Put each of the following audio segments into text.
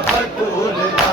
बतूल दा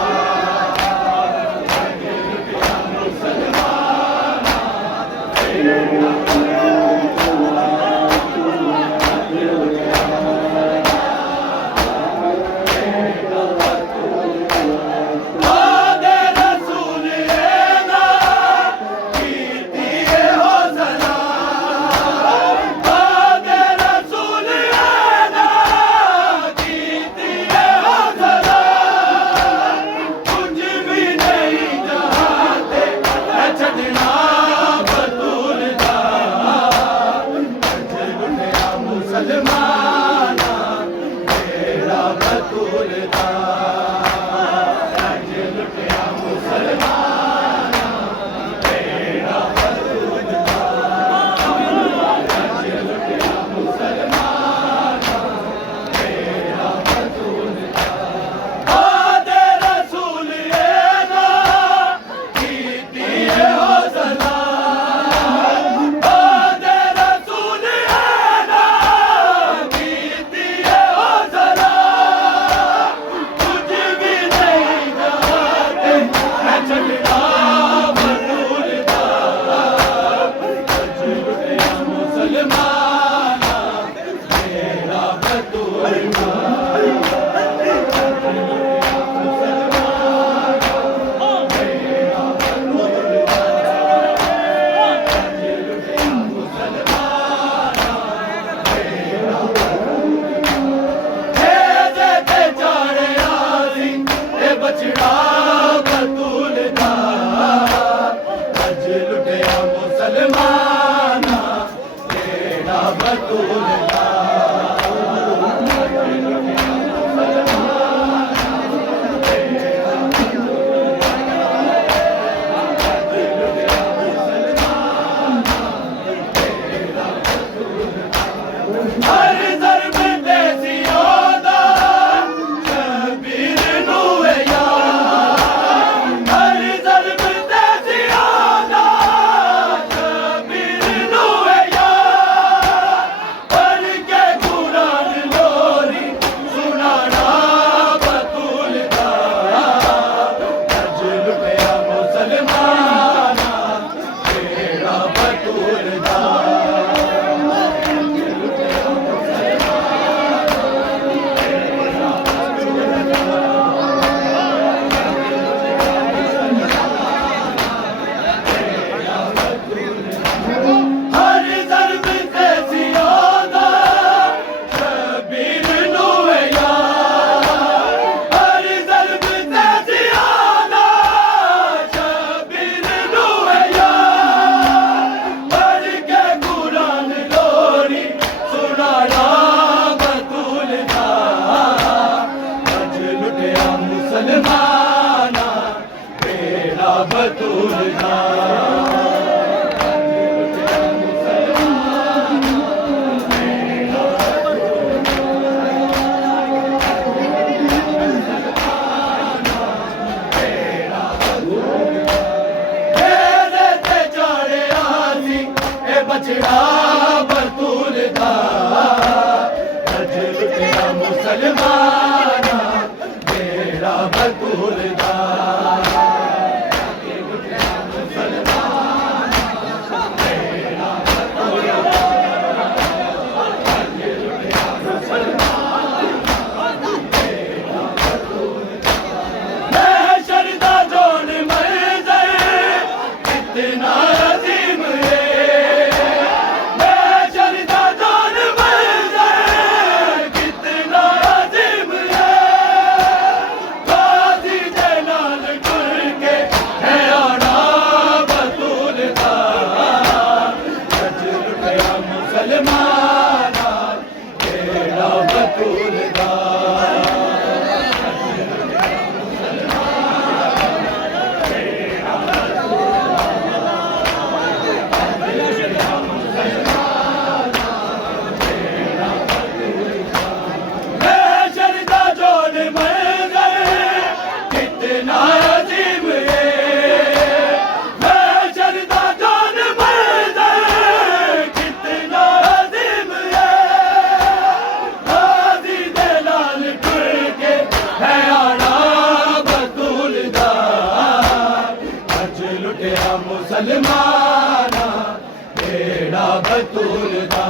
बतूल दा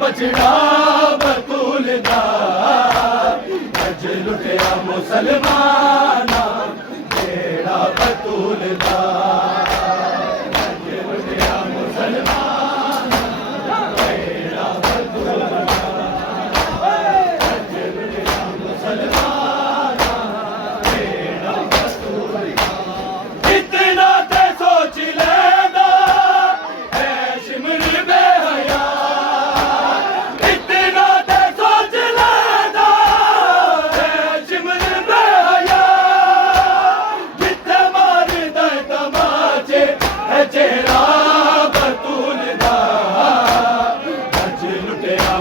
बचड़ा बतूल दा अज लुटिया मुसलमाना तेरा बतूल दा अज लुटिया मुसलमाना तेरा बतूल दा अज लुटिया मुसलमाना तेरा बतूल दा इतना ते सोच लेदा है शिमर बेहया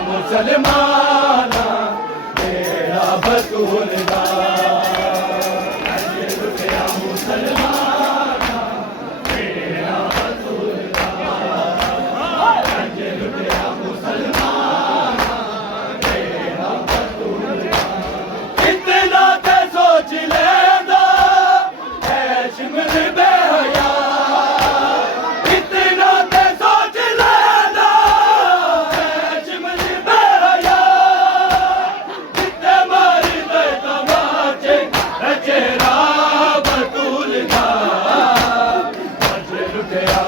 मुसलमाना तेरा बतूल दा अज लुटिया मुसलमाना तेरा बतूल दा अज लुटिया मुसलमाना तेरा बतूल दा इतना ते सोच लेदा है शिमर बेहया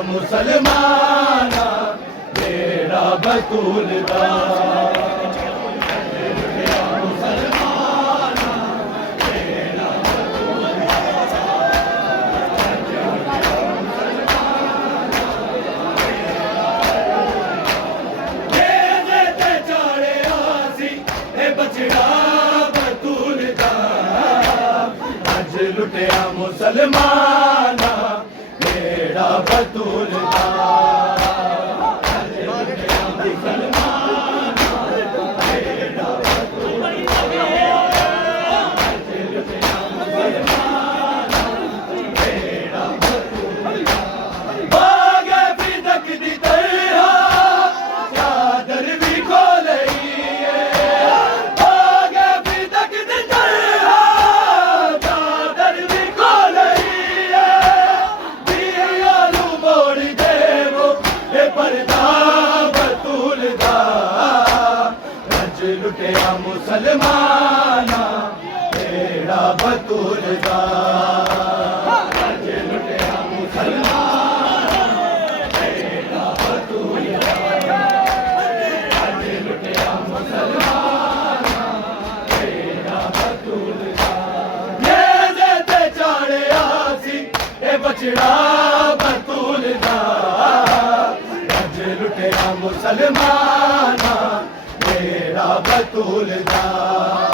मुसलमाना तेरा बतूल दा मुसलमाना तेरा बतूल ते चाड़े आसी ए बचड़ा बतूल दा अज लुटिया मुसलमाना तेरा बतूल दा अज लुटिया मुसलमाना तेरा बतूल दा अज लुटिया मुसलमाना तेरा बतूल दा भागे फिदक दी तरह चादर भी खोलई भागे फिदक दी तरह चादर भी खोलई पर्दा बतूल दा अज लुटिया मुसलमाना तेरा बतूल दा अज लुटिया मुसलमाना तेरा बतूल दा अज लुटिया मुसलमाना तेरा बतूल दा ये ते चाड़े आसी ए बचड़ा बतूल दा लुटिया मुसलमाना तेरा बतूल दा।